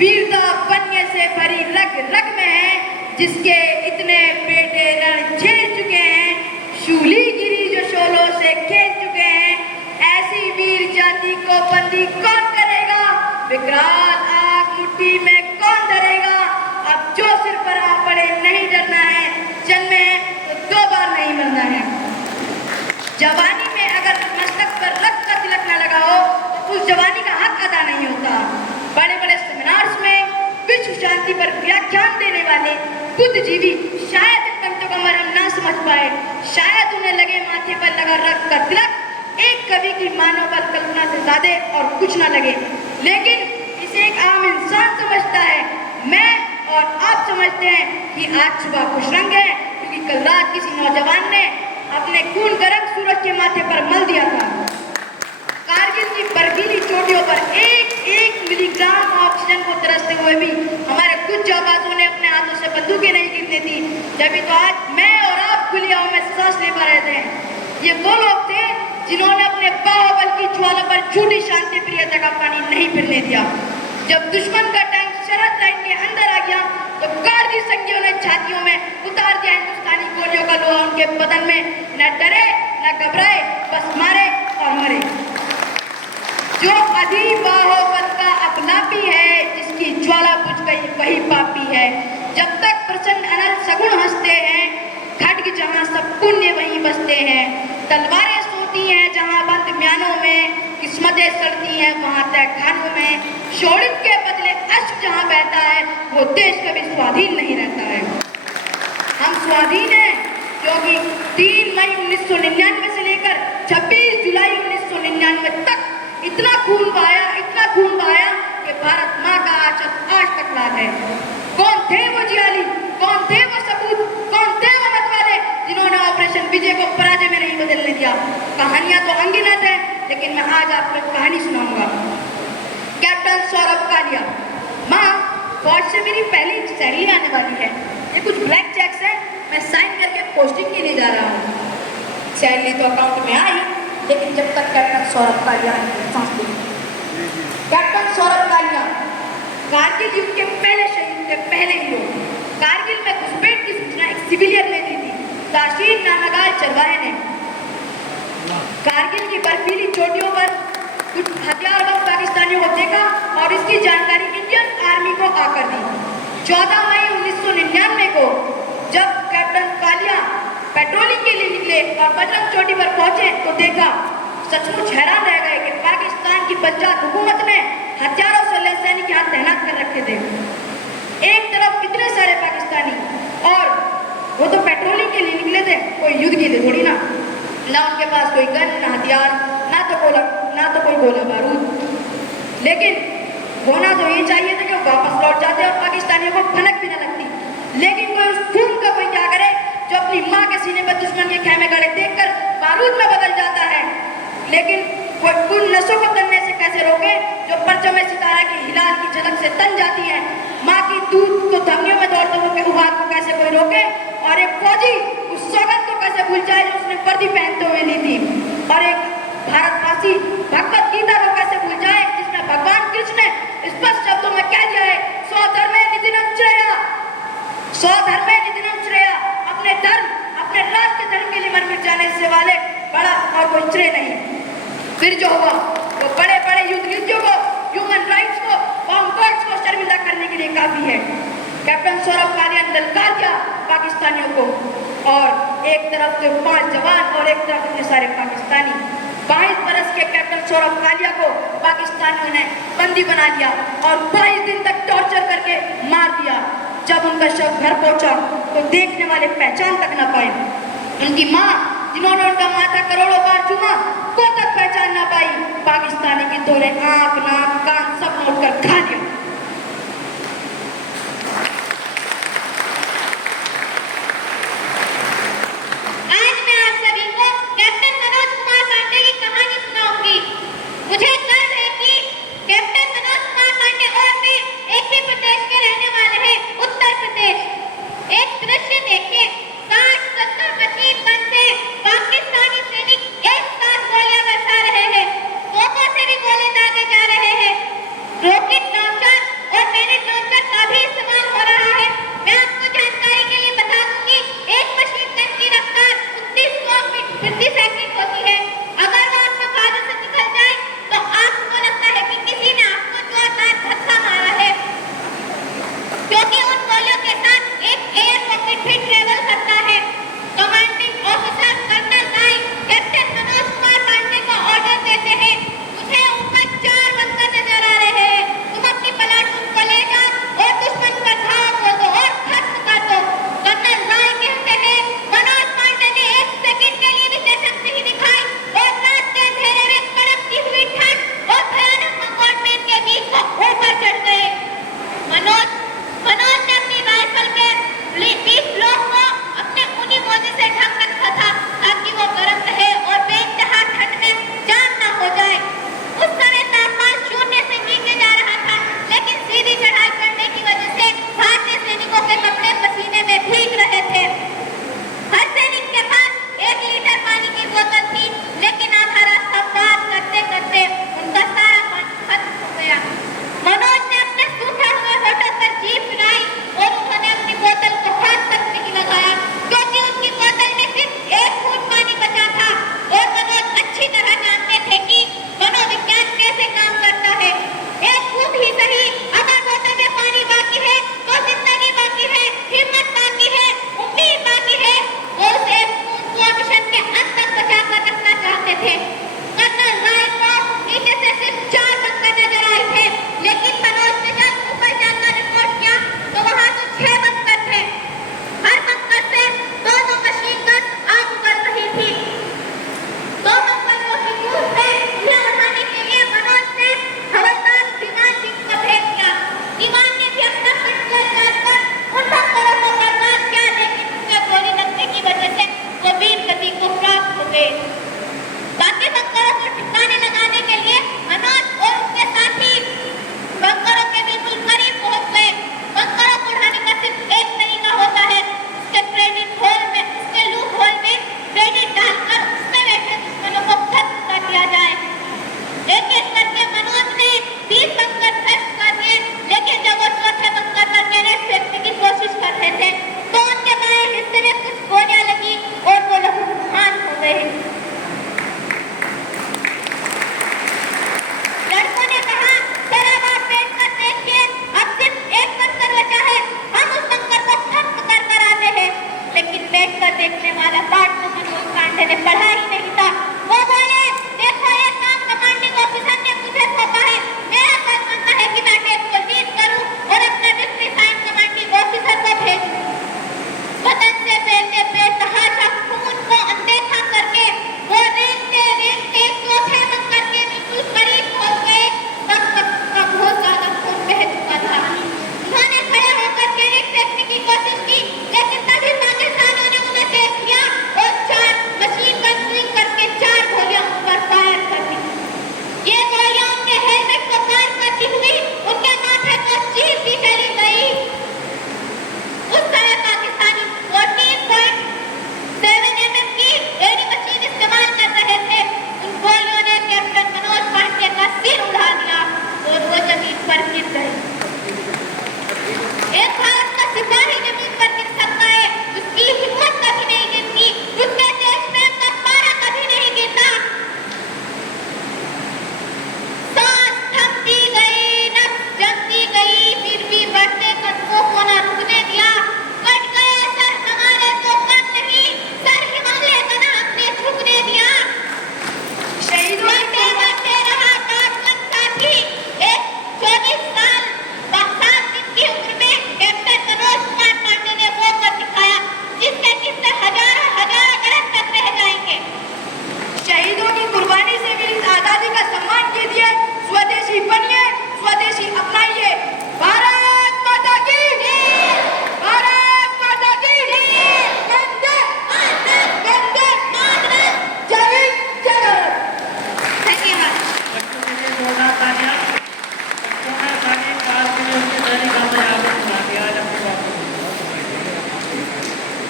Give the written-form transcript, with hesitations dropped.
वीरता बनने से भरी रग रग में है, जिसके इतने बेटे रण झेल चुके हैं, शूलीगिरी जो शोलों से खेल चुके हैं। ऐसी वीर जाति को बंदी कौन करेगा, विकराल आग मुट्ठी में कौन धरेगा। अब जो सिर पर आ पड़े नहीं डरना है, जन्मे तो 2 बार नहीं मरना है। जवानी में अगर मस्तक पर रक्त का तिलक न लगा हो तो उस जवानी का हक अदा नहीं होता। बड़े बड़े सेमिनार्स में विश्व शांति पर व्याख्यान देने वाले बुद्धिजीवी शायद इन पंक्तियों का मर्म ना समझ पाए, शायद उन्हें लगे माथे पर लगा रक्त का तिलक एक कवि की मानव बल कल्पना से ज्यादा और कुछ ना लगे, लेकिन इसे एक आम इंसान समझता है। मैं और आप समझते हैं कि आज सुबह खुश रंग है क्योंकि कल रात किसी नौजवान ने अपने खून गर्म सूरज के माथे पर मल दिया था। कारगिल की बर्फीली चोटियों पर एक एक मिलीग्राम ऑक्सीजन को तरसते हुए भी हमारे कुछ जाबाजों ने अपने हाथों से बंदूकें नहीं गिरने दी, जबकि तो आज मैं और आप खुली हवा में सांस ले पा रहे थे। ये वो लोग थे जिन्होंने अपने बाहुबल की ज्वाला पर झूठी शांति प्रियता का पानी नहीं फिरने दिया। जब दुश्मन का टैंक सरहद लाइन के अंदर आ गया तो कारगिल संगियों ने छातियों में उतार दिया हिंदुस्तानी गोलियों का लोहा उनके बदन में। न डरे न घबराए, बस मारे और मरे। जो अधी बाहुबल का अपनापी है, जिसकी ज्वाला बुझ गई वही पापी है। जब तक प्रचंड अनल सगुण हंसते हैं, खड्ग जहाँ सब पुण्य वहीं बसते हैं। तलवारें सोती हैं जहाँ बंद म्यानों में, किस्मतें सड़ती हैं वहाँ तय खानों में। शोणित के बदले अश्क जहाँ बहता है, वो देश कभी स्वाधीन नहीं रहता है। हम स्वाधीन हैं क्योंकि 3 मई 1999 से लेकर 26 जुलाई 1999 तक इतना खून बहाया कि भारत माँ का आंचल आज तक लाल है। कौन थे वो जियाली, कौन थे वो सबूत, कौन थे वो मतवाले जिन्होंने ऑपरेशन विजय को पराजय में नहीं बदलने दिया। कहानियां तो अनगिनत है, लेकिन मैं आज आपको एक कहानी सुनाऊंगा। कैप्टन सौरभ कालिया। माँ, फौज से मेरी पहली सैलरी आने वाली है। ये कुछ ब्लैंक चेक्स हैं, मैं साइन करके पोस्टिंग के लिए जा रहा हूँ। सैलरी तो अकाउंट में आई, लेकिन जब तक कैप्टन सौरभ कालिया सांस ली। कैप्टन सौरभ कालिया कारगिल युद्ध के पहले शहीद थे, पहले ही लोग। कारगिल में घुसपैठ की सूचना एक सिविलियन ने दी थी, ताशीर नानागाल चरवाहे ने। कारगिल की बर्फीली चोटियों पर कुछ हथियारबंद पाकिस्तानियों को देखा और इसकी जानकारी इंडियन आर्मी को आकर दी। 14 मई 1999 को जब कैप्टन कालिया पेट्रोलिंग के लिए निकले और बजरंग चोटी पर पहुंचे तो देखा, सचमुच हैरान रह गए कि पाकिस्तान की पंजाब हुकूमत ने हथियारों से लैस सैनिक यहाँ तैनात कर रखे थे। एक तरफ इतने सारे पाकिस्तानी, और वो तो पेट्रोलिंग के लिए निकले थे, कोई युद्ध के लिए थोड़ी ना उनके पास कोई गन, ना हथियार, ना तो कोई गोला बारूद। लेकिन होना तो ये चाहिए था कि वो वापस लौट जाते और पाकिस्तानियों को भनक भी न लगती। लेकिन कोई उस खून का कोई क्या करे जो अपनी माँ के सीने पर दुश्मन के खेमे गड़े देखकर बारूद में बदल जाता है। लेकिन वो उन नसों को तनने से कैसे रोके जो परचम सितारा की हिलाल की झलक से तन जाती है। माँ की दूध को धमनियों में दौड़ते हुए उबाल को कैसे कोई रोके, और एक फौजी उस सौगंध को कैसे भूल जाए जो उसने वर्दी पहनते हुए ली थी, और एक भारतवासी भगवत गीता को कैसे भूल जाए जिसमें भगवान कृष्ण ने स्पष्ट शब्दों में कह दिया है, स्वधर्मे निधिनम श्रेया, स्वधर्मे निधिनम श्रेया। अपने धर्म, अपने राष्ट्र धर्म के लिए मर मिट जाने से वाले बड़ा और कोई श्रेय नहीं। फिर जो हुआ वो बड़े बड़े युद्धविद्यों को, ह्यूमन राइट्स को, बॉम्ब कोड्स को शर्मिंदा करने के लिए काफी है। कैप्टन सौरभ कालिया ने ललकार दिया पाकिस्तानियों को, और एक तरफ से 5 जवान और एक तरफ इतने सारे पाकिस्तानी। 22 बरस के कैप्टन सौरभ कालिया को पाकिस्तानियों ने बंदी बना लिया और 22 दिन तक टॉर्चर करके मार दिया। जब उनका शव घर पहुंचा तो देखने वाले पहचान तक न पाए। उनकी माँ, जिन्होंने उनका माथा करोड़ों बार चूमा, वो तक पहचान ना पाई। पाकिस्तानी की तोड़े आंख, नाक, कान सब नोट कर